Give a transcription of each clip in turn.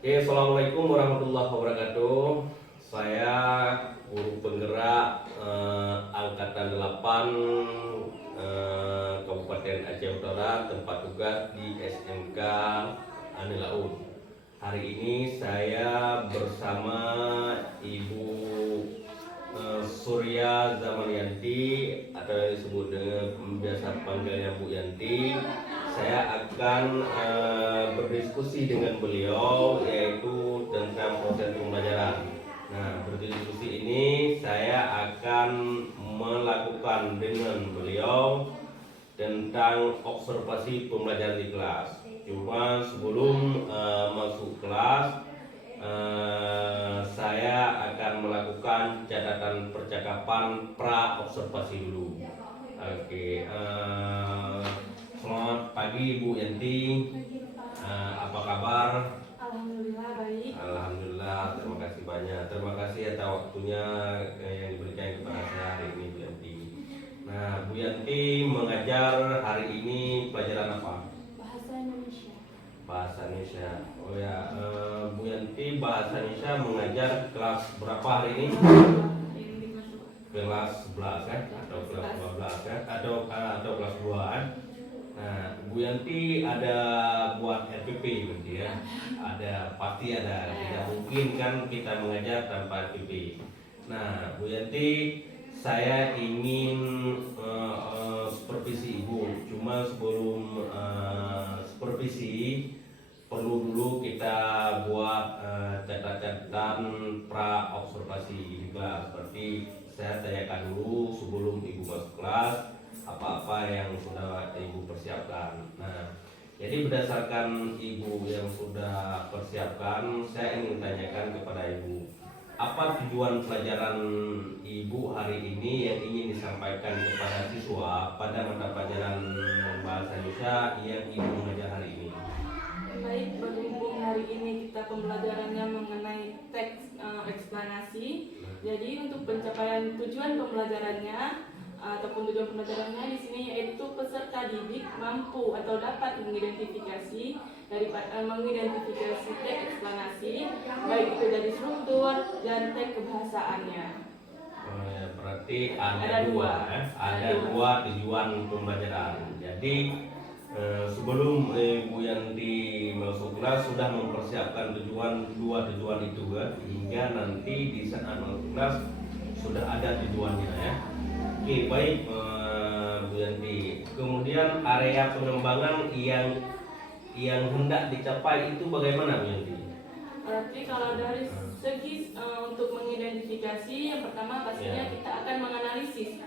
Oke, Assalamualaikum warahmatullahi wabarakatuh. Saya guru penggerak Angkatan 8 Kabupaten Aceh Utara, tempat tugas di SMK Anilaun. Hari ini saya bersama Ibu Surya Zamalianti atau disebut dengan biasa panggilnya Bu Yanti. Saya akan berdiskusi dengan beliau yaitu tentang proses pembelajaran. Nah, berdiskusi ini saya akan melakukan dengan beliau tentang observasi pembelajaran di kelas. Cuma sebelum masuk kelas, saya akan melakukan catatan percakapan pra observasi dulu. Oke, selamat pagi Bu Yanti. Apa kabar? Alhamdulillah baik. Alhamdulillah, terima kasih banyak. Terima kasih atas waktunya yang diberikan kepada saya hari ini Bu Yanti. Nah, Bu Yanti mengajar hari ini pelajaran apa? Bahasa Indonesia. Bahasa Indonesia. Oh ya, Bu Yanti bahasa Indonesia mengajar kelas berapa hari ini? Kelas 11 kan? Atau kelas 12 kan? Atau kelas 2 kan? Nah, Bu Yanti ada buat RPP berarti ya? Ada, pasti ada. Tidak mungkin kan kita mengajar tanpa RPP. Nah, Bu Yanti, saya ingin supervisi Ibu. Cuma sebelum supervisi perlu dulu kita buat catatan pra observasi di kelas. Berarti saya tanyakan dulu sebelum Ibu masuk kelas apa-apa yang sudah Ibu persiapkan. Nah, jadi berdasarkan Ibu yang sudah persiapkan, saya ingin tanyakan kepada Ibu, apa tujuan pelajaran Ibu hari ini yang ingin disampaikan kepada siswa pada mata pelajaran bahasa Indonesia yang Ibu mengajar hari ini? Baik, berhubung hari ini kita pembelajarannya mengenai teks eksplanasi. Jadi untuk pencapaian tujuan pembelajarannya ataupun tujuan pembelajarannya di sini yaitu peserta didik mampu atau dapat mengidentifikasi mengidentifikasi teks eksplanasi, baik itu dari struktur dan teks kebahasaannya. Oh ya, berarti ada dua tujuan pembelajaran. Jadi sebelum Ibu Yanti masuk kelas sudah mempersiapkan dua tujuan itu kan, hingga nanti di saat masuk kelas sudah ada tujuannya ya. Oke, baik Bu Yanti. Kemudian area pengembangan yang hendak dicapai itu bagaimana Bu Yanti? Berarti kalau dari segi untuk mengidentifikasi, yang pertama pastinya kita akan menganalisis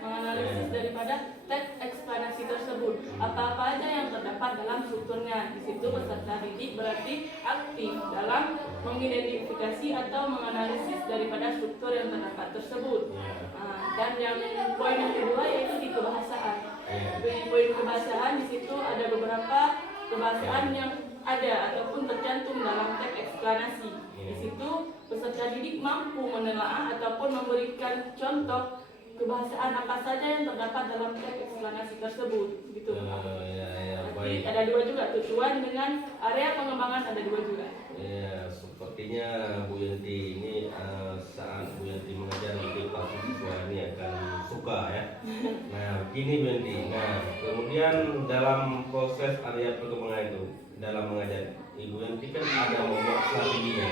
daripada teks eksplanasi tersebut. Apa-apa aja yang terdapat dalam strukturnya. Di situ peserta didik berarti aktif dalam mengidentifikasi atau menganalisis daripada struktur yang terdapat tersebut. Dan yang poin yang kedua yaitu di kebahasaan. Poin kebahasaan di situ ada beberapa kebahasaan yang ada ataupun tercantum dalam teks eksplanasi. Di situ peserta didik mampu menelaah ataupun memberikan contoh kebahasaan apa saja yang terdapat dalam teks eksplanasi tersebut. Gitu. Baik. Ada dua juga tujuan dengan area pengembangan ada dua juga. Ya, sepertinya Bu Yanti ini saat Bu Yanti mengajar nanti pasti siswa ini akan suka ya. Nah, begini Bu Yanti. Nah, kemudian dalam proses area perkembangan itu dalam mengajar Ibu Yanti kan ada membuat strateginya.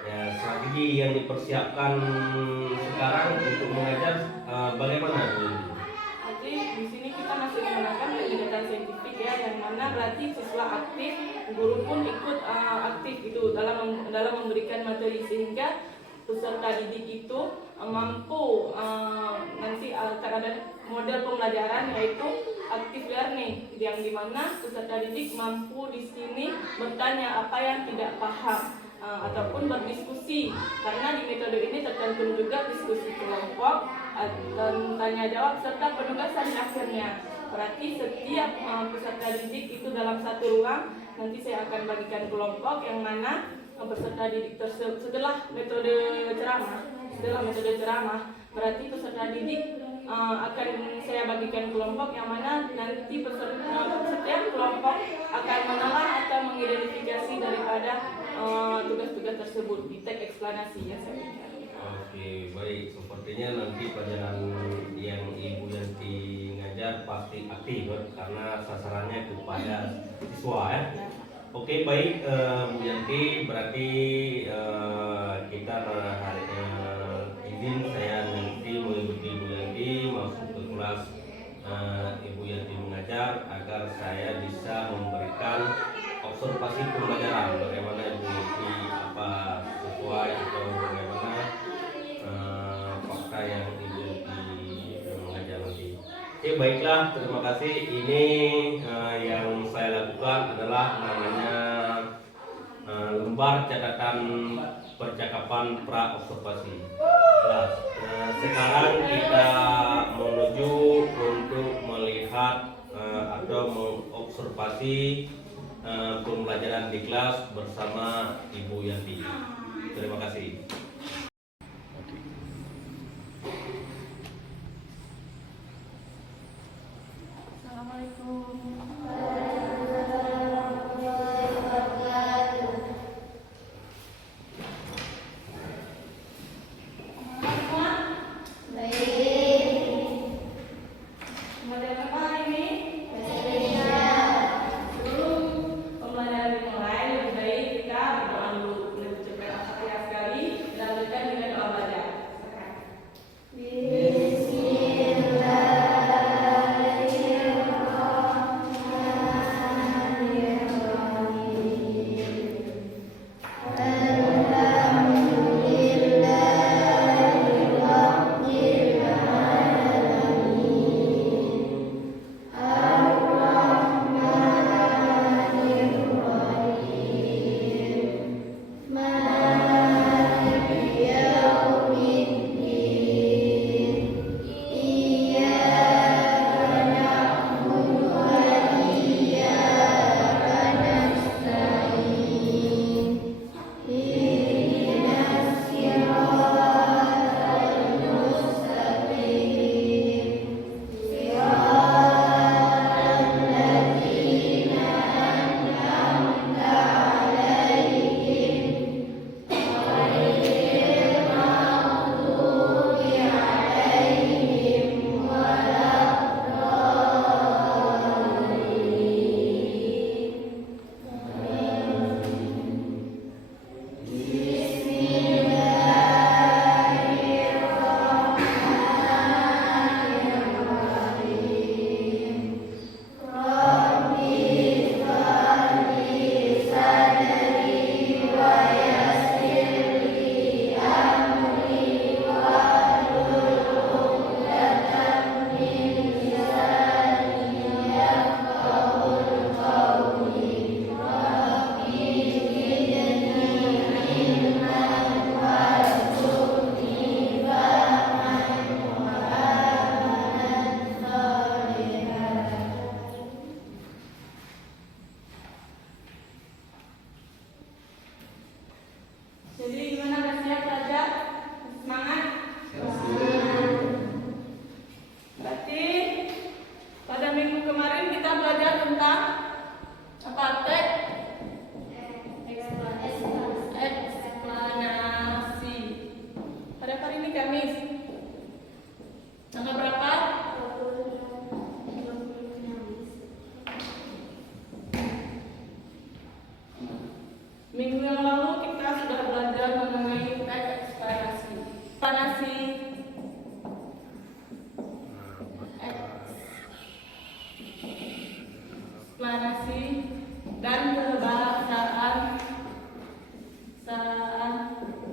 Ya, strategi yang dipersiapkan sekarang untuk mengajar bagaimana Bu Yanti? Jadi di sini kita masih menggunakan kegiatan saintifik ya, yang mana berarti siswa aktif, guru pun ikut aktif gitu dalam memberikan materi sehingga peserta didik itu mampu nanti akan ada model pembelajaran yaitu active learning yang dimana peserta didik mampu di sini bertanya apa yang tidak paham ataupun berdiskusi, karena di metode ini tercantum juga diskusi kelompok dan tanya jawab serta penugasan akhirnya. Berarti setiap peserta didik itu dalam satu ruang nanti saya akan bagikan kelompok yang mana peserta didik tersebut setelah metode ceramah berarti peserta didik akan saya bagikan kelompok yang mana nanti setiap kelompok akan menelaah atau mengidentifikasi daripada tugas-tugas tersebut di teks eksplanasi yang saya berikan. Oke, baik. Sepertinya nanti pelajaran yang Ibu Yanti ngajar pasti aktif karena sasarannya kepada siswa ya. Oke, baik Bu Yanti, berarti kita hari izin saya nanti mengikuti Ibu Yanti masuk ke kelas Ibu Yanti mengajar agar saya bisa memberikan observasi pembelajaran bagaimana Ibu Yanti apa sesuai atau bagaimana fakta yang Ibu Yanti mengajar nanti. Oke, baiklah, terima kasih. Ini yang saya lakukan adalah namanya lembar catatan percakapan pra observasi. Nah, sekarang kita menuju untuk melihat atau mengobservasi pembelajaran di kelas bersama Ibu Yanti. Terima kasih. Jadi gimana, udah siap belajar? Semangat? Berarti pada minggu kemarin kita belajar tentang apa? Teks eksplanasi. Pada hari ini Kamis. Tanggal berapa? Minggu yang lalu kita sudah belajar mengenai teks eksplanasi. Eksplanasi dan kebahasaan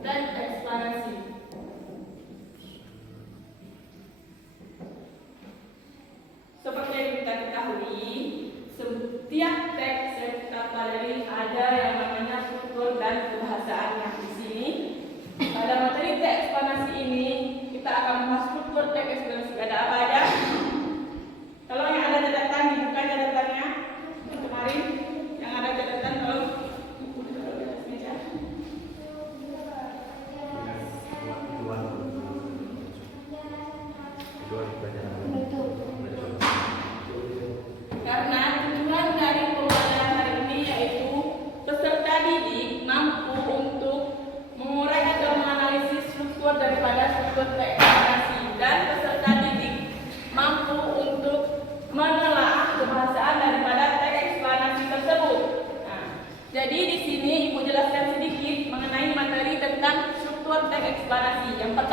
teks eksplanasi. Seperti yang kita ketahui, setiap teks yang kita pelajari ada yang namanya struktur dan kebahasaannya. Di sini pada materi teks eksplanasi ini kita akan membahas struktur teks eksplanasi. Ada apa aja? Kalau yang ada catatan dibuka catatannya. Kemarin yang ada catatan kalau buku di atas meja.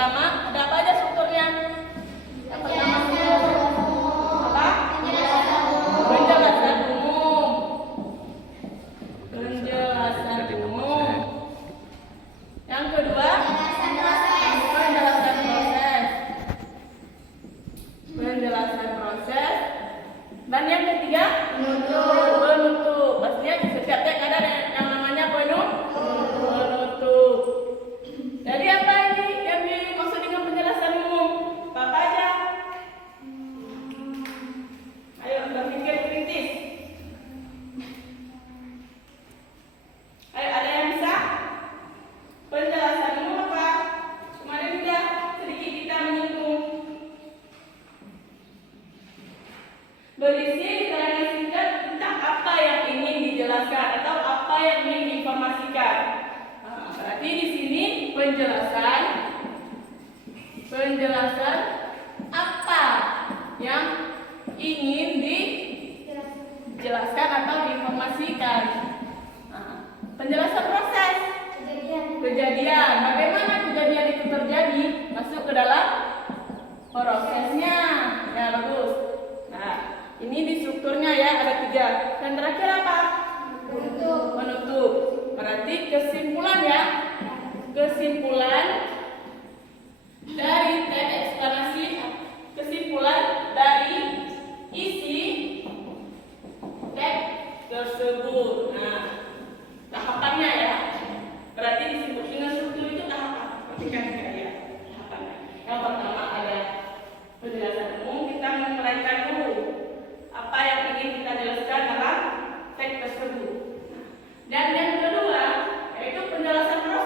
pertama ada apa aja strukturnya? Yang pertama apa? Penjelasan umum. Penjelasan umum. Yang kedua, penjelasan proses. Penjelasan proses. Dan yang ketiga, penutup. Pastinya di setiap teks ada yang namanya penutup. Jadi apa ini yang dimaksud dengan penjelasan umum? Apa aja? Ayo berpikir kritis. Ayo, ada yang bisa? Penjelasan umum apa? Kemarin sudah sedikit kita menyinggung. Berisi keterangan singkat tentang apa yang ingin dijelaskan atau apa yang ingin diinformasikan. Berarti di sini penjelasan apa yang ingin dijelaskan atau diinformasikan. Penjelasan proses. Kejadian. Bagaimana kejadian itu terjadi? Masuk ke dalam prosesnya. Ya, bagus. Nah, ini di strukturnya ya ada 3. Dan terakhir apa? Menutup. Berarti kesimpulan ya. Kesimpulan dari teks eksplanasi. Kesimpulan dari isi teks tersebut. Nah, tahapannya ya. Berarti disebut dengan struktur itu tahapan. Perhatikan ya. Tahapannya. Yang pertama ada penjelasan umum. Kita menguraikan dulu apa yang ingin kita jelaskan dalam teks tersebut. Dan yang kedua yaitu penjelasan proses.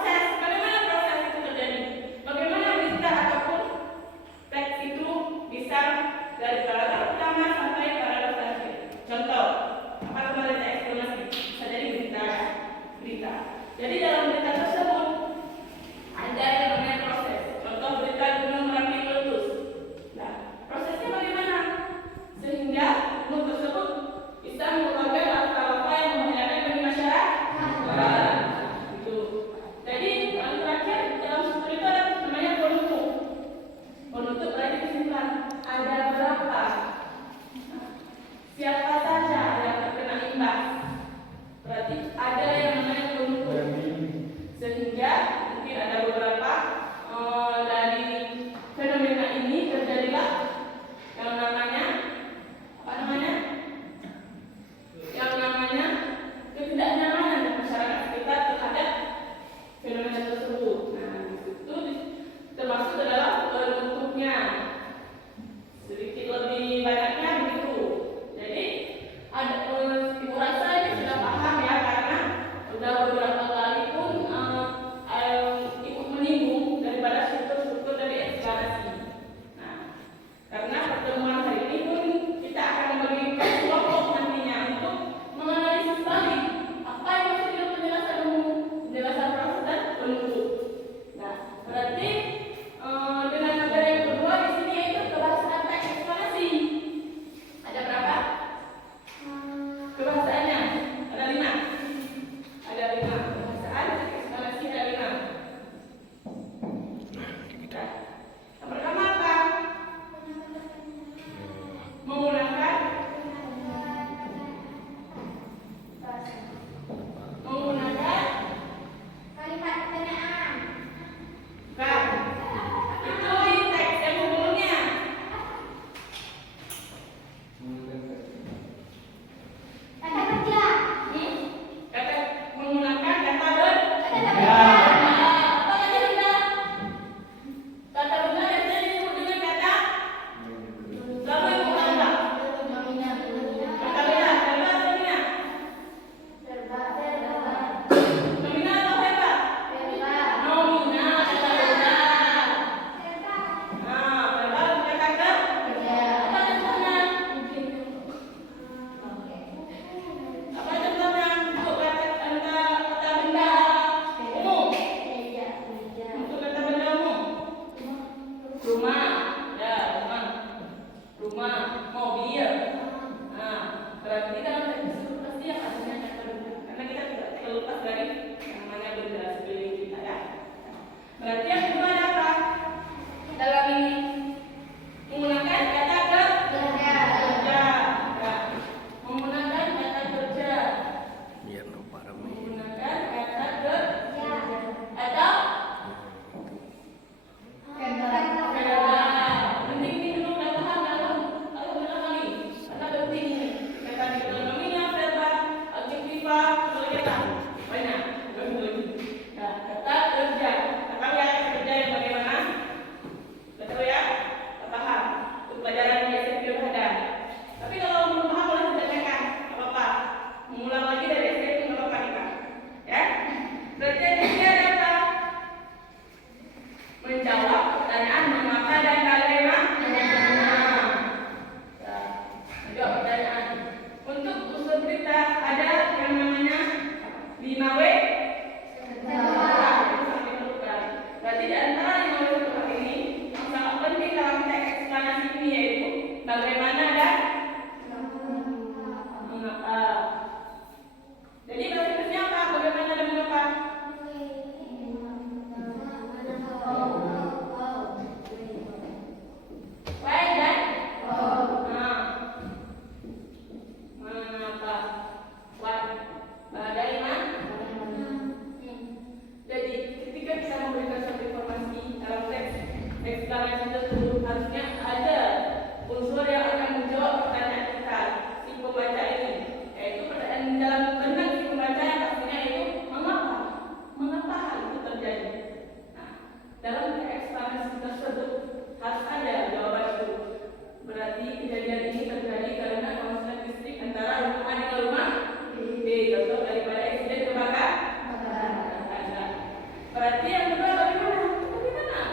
Berarti yang kedua bagaimana? Bagaimana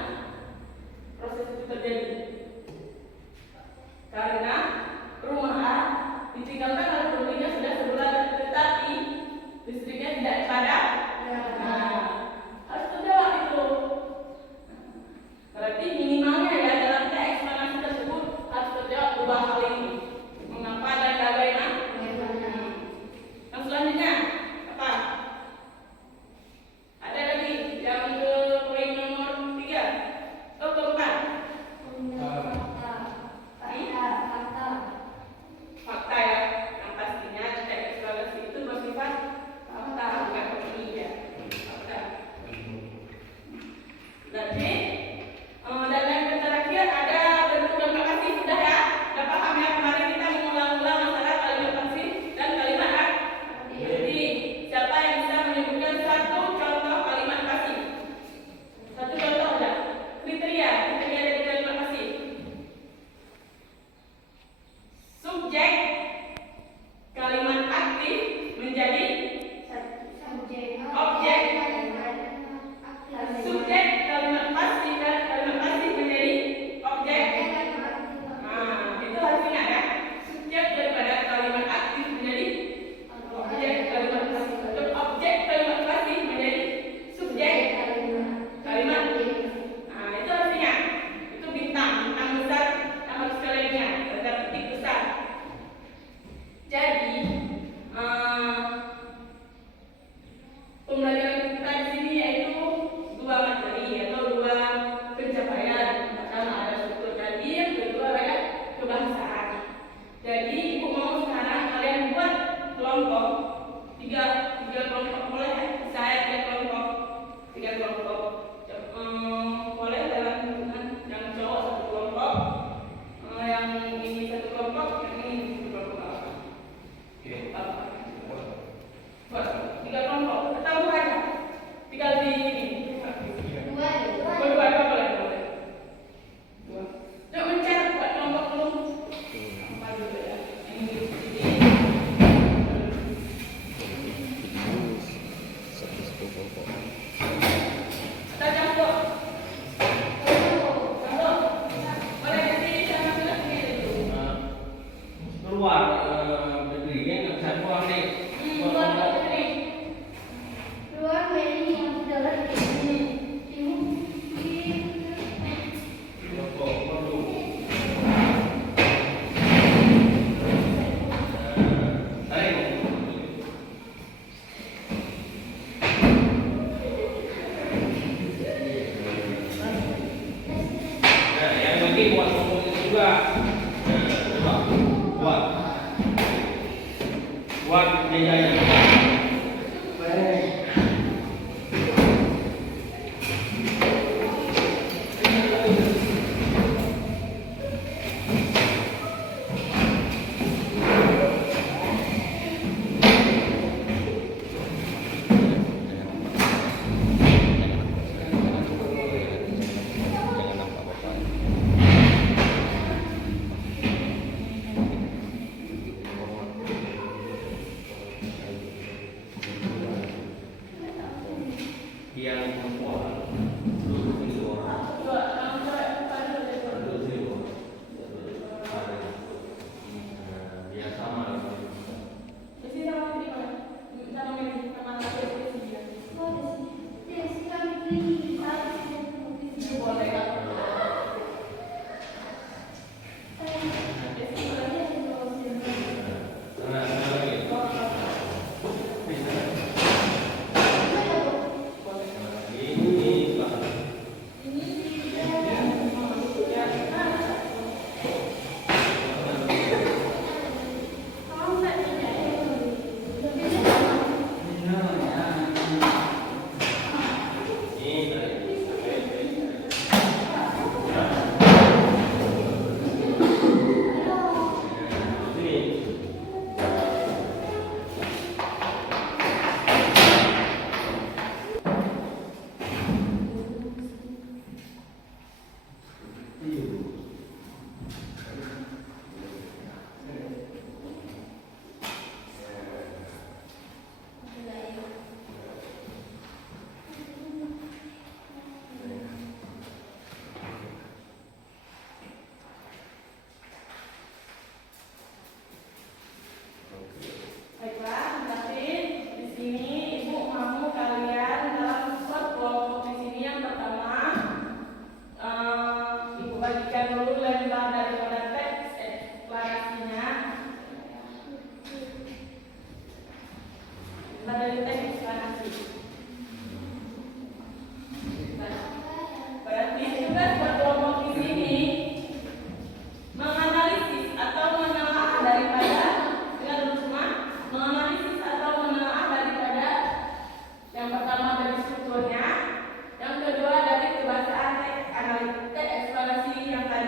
proses itu terjadi? Karena rumah A ditinggalkan oleh pemiliknya sudah sebulan, tetapi listriknya tidak padam. Nah, harus terjawab itu. Berarti minimalnya ya dalam teks eksplanasi tersebut harus terjawab dua hal ini. Mengapa dan bagaimana? Yang selanjutnya apa? Ada lagi yang ke poin nomor 3 atau keempat? Fakta ya, yang pastinya teks eksplanasi itu bersifat fakta, bukan opini ya. Fakta. Berarti dan yang terakhir ada bentuk kalimat pasif, sudah ya? Sudah paham ya, kemarin kita mengulang-ulang masalah kalimat pasif dan kalimat aktif. Jadi siapa yang bisa menyebutkan satu contoh kalimat pasif? Satu contoh aja. Kriteria dari kalimat pasif. Subjek kalimat aktif menjadi objek. Subjek kalimat pasif dan kalimat pasif menjadi objek. Nah, itu harus ingat ya. Subjek daripada kalimat aktif menjadi objek kalimat pasif. Dan objek kalimat pasif menjadi subjek kalimat. Nah, itu harus ingat. Itu bintang besar yang harus kalian ingat. Tanda petik besar. Jadi, pembelajaran kita di sini yaitu dua materi atau dua pencapaian. Pertama ada struktur tadi, yang kedua ada kebahasaan. Jadi ibu mau sekarang kalian buat kelompok tiga kelompok boleh ya? Saya tiga kelompok. Boleh dalam hitungan yang cowok satu kelompok, yang ini satu kelompok, yang ini satu kelompok. Buat tiga kelompok, atau dua aja. Tinggal di ini. Dua apa boleh? Dua. Yuk mencatat buat kelompok dulu. Apa dulu ya? Ini. Kita campur. Boleh jadi sama sudah ini dulu. Keluar negerinya nggak bisa keluar nih. Buat ini. Nah, yang lagi buat kelompok itu juga. Nah, coba buat jajanya. Yang perempuan duduk di luar. Duduk di luar. Ya sama. Jadi sama ini mana? Sama ini sama laki-laki dia. Boleh kan? Ini bagikan dulu lembar daripada teks eksplanasinya. Lembar dari teks eksplanasi. Berarti tugas berkelompok di sini menganalisis atau menelaah daripada, dengar dulu semua, menganalisis atau menelaah daripada yang pertama dari strukturnya, yang kedua dari kebahasaan teks eksplanasi yang tadi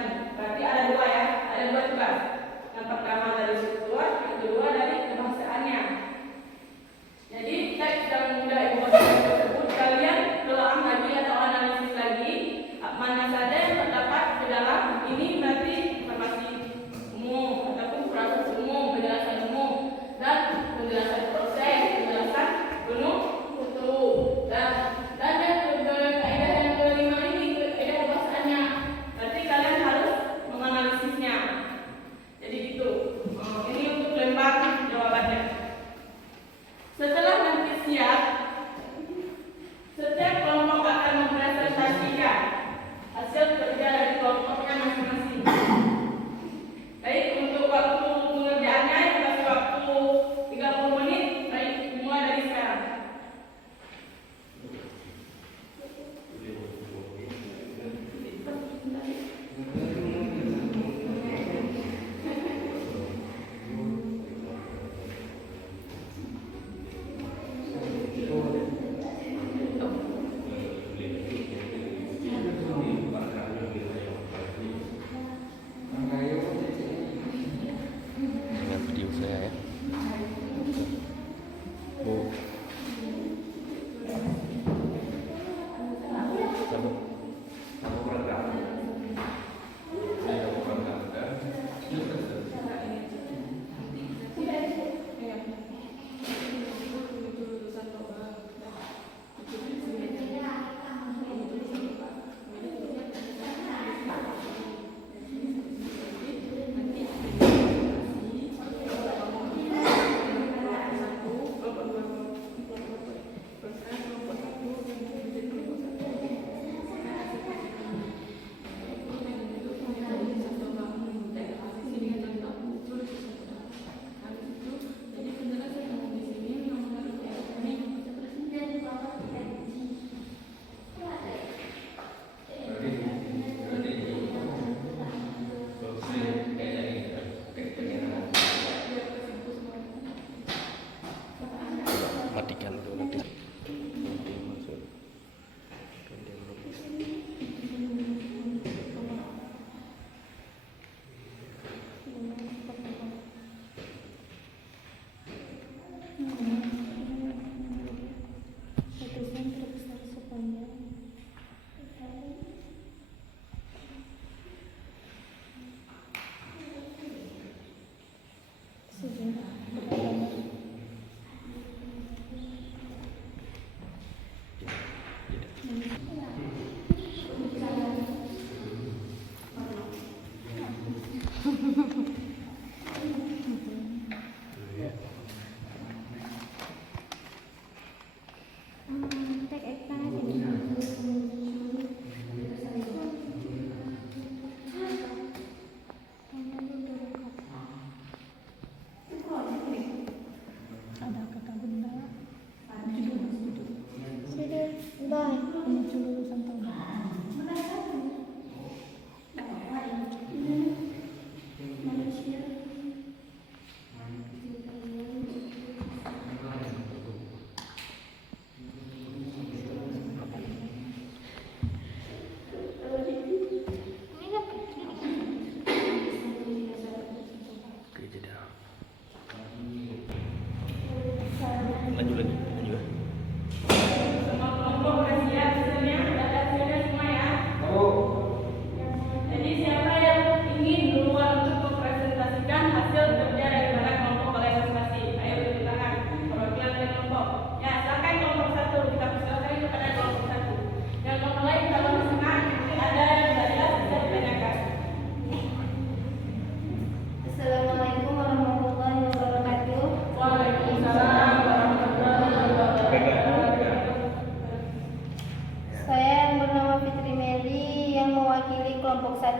Fitri Meli yang mewakili kelompok 1.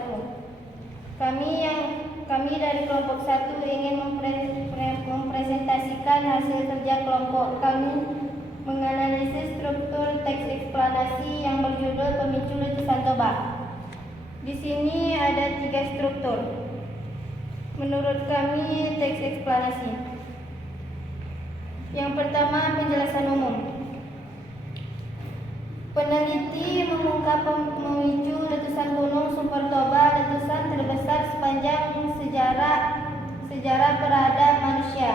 Kami dari kelompok 1 ingin mempresentasikan hasil kerja kelompok kami menganalisis struktur teks eksplanasi yang berjudul Pemicu Letusan Toba. Di sini ada 3 struktur. Menurut kami teks eksplanasi. Yang pertama, penjelasan umum. Peneliti mengungkap memicu letusan gunung Super Toba, letusan terbesar sepanjang sejarah peradaban manusia.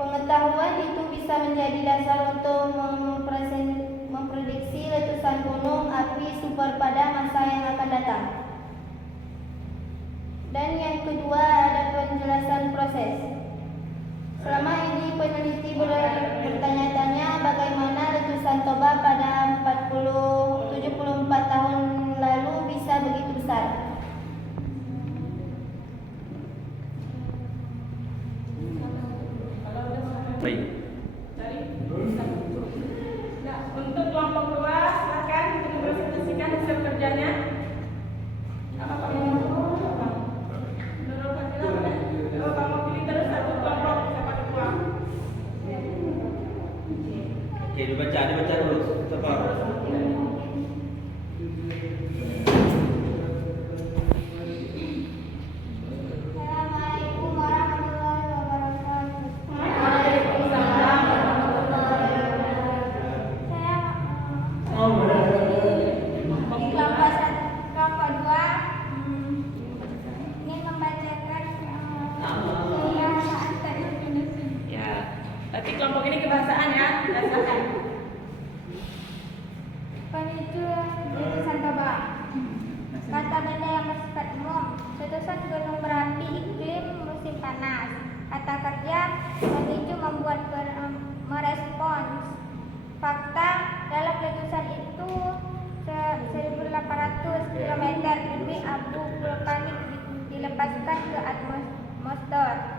Pengetahuan itu bisa menjadi dasar untuk memprediksi letusan gunung api super pada masa yang akan datang. Dan yang kedua ada penjelasan proses. Selama ini peneliti bertanya-tanya bagaimana letusan Toba pada 74 tahun lalu bisa begitu besar. Baik. Nah, untuk kelompok 2 silakan mempresentasikan hasil kerjanya. Apa Pak? Menurut Pak Fadila, oh, kamu pilih terus satu kelompok siapa ketua? Oke, dibaca dulu. Coba. Assalamualaikum warahmatullahi wabarakatuh. Di kelompok 2 ingin membacakan kebahasaan teks. Ya, berarti kelompok ini kebahasaan ya, silakan. Pemicu letusan Toba. Kata benda yang bersifat umum. Letusan gunung berapi iklim musim panas. Kata kerja pemicu membuat merespons. Fakta dalam letusan itu 1.800 km lebih abu vulkanik dilepaskan ke atmosfer.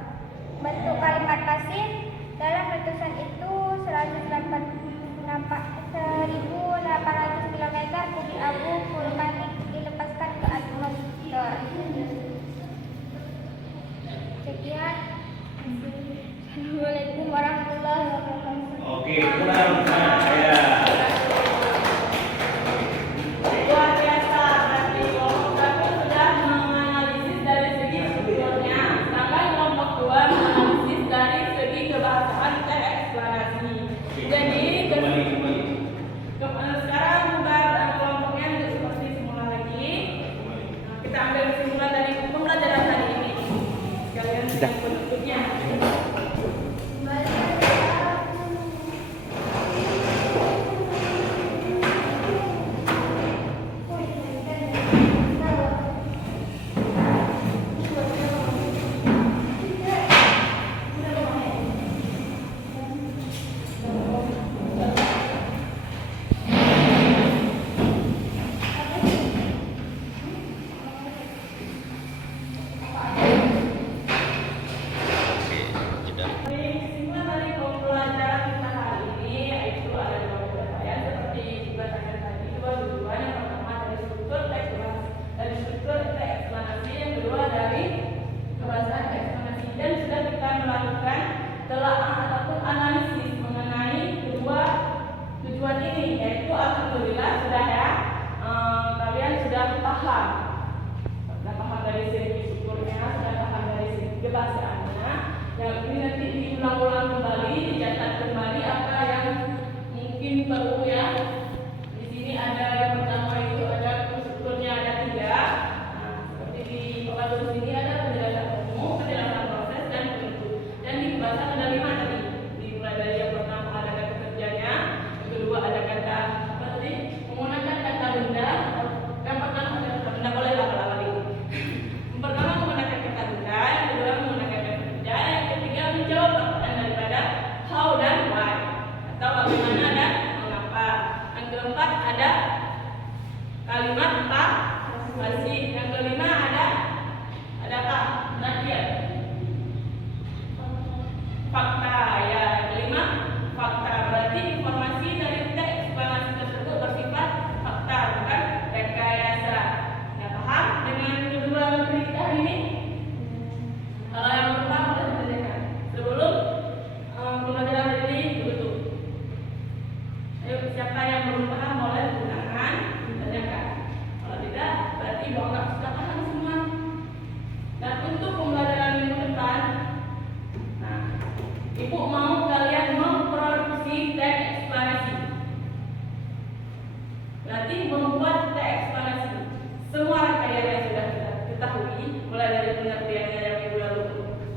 Bentuk kalimat pasif dalam letusan itu 1.800 km kubik abu vulkanik dilepaskan ke atmosfer. Sekian. Assalamualaikum warahmatullahi wabarakatuh. Oke, kurang. Ya. Luar biasa, berarti kelompok 1 sudah menganalisis dari segi strukturnya, sedangkan kelompok 2 menganalisis dari segi kebahasaan teks eksplanasi. Jadi Kembali. sekarang bubar kelompoknya untuk seperti semula lagi. Nah, kita ambil kesimpulan dari pembelajaran hari ini. Sekalian dengan penutupnya. Kesimpulan dari pembelajaran kita hari ini yaitu ada 2 penyampaian seperti dibahaskan tadi, 2 tujuan. Yang pertama dari struktur teks eksplanasi, yang kedua dari kebahasaan teks eksplanasi. Dan sudah kita melakukan telaah ataupun analisis mengenai kedua tujuan ini, yaitu alhamdulillah sudah ya, kalian sudah paham dari segi strukturnya, sudah paham dari segi kebahasaannya. Yang ini nanti diulang-ulang kembali, dicatat kembali apa yang mungkin perlu ya. Di sini ada yang pertama itu ada strukturnya ada 3. Nah, seperti di pembahasan sini ada penjelasan umum, penjelasan proses dan penutup. Dan di pembahasan ada 5 tadi. Dimulai dari yang pertama ada kata kerjanya, yang kedua ada kata apa tadi? Menggunakan kata benda. Yang pertama ada kata benda, boleh lama-lama ini. Yang pertama menggunakan kata benda, yang kedua menggunakan kata kerja, yang ketiga menjawab pertanyaan daripada how dan why atau bagaimana dan mengapa. Yang keempat ada kalimat apa masih. Yang kelima ada apa? Nafiat. Fakta ya. Yang kelima fakta, berarti informasi dari teks eksplanasi tersebut bersifat fakta bukan Nanti membuat teks eksplanasi. Semua rangkaian yang sudah kita ketahui, mulai dari pengertiannya yang minggu lalu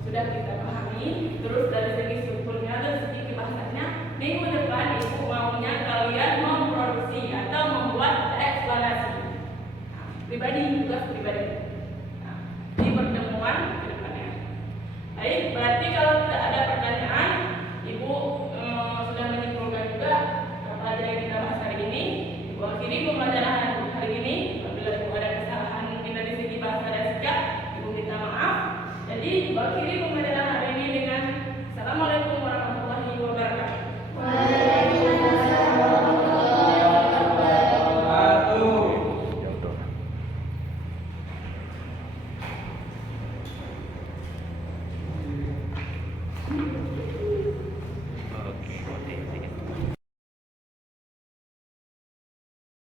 sudah kita pahami, terus dari segi strukturnya dan segi kebahasannya, minggu depan ibu maunya kalian memproduksi atau membuat teks eksplanasi. Pribadi, tugas pribadi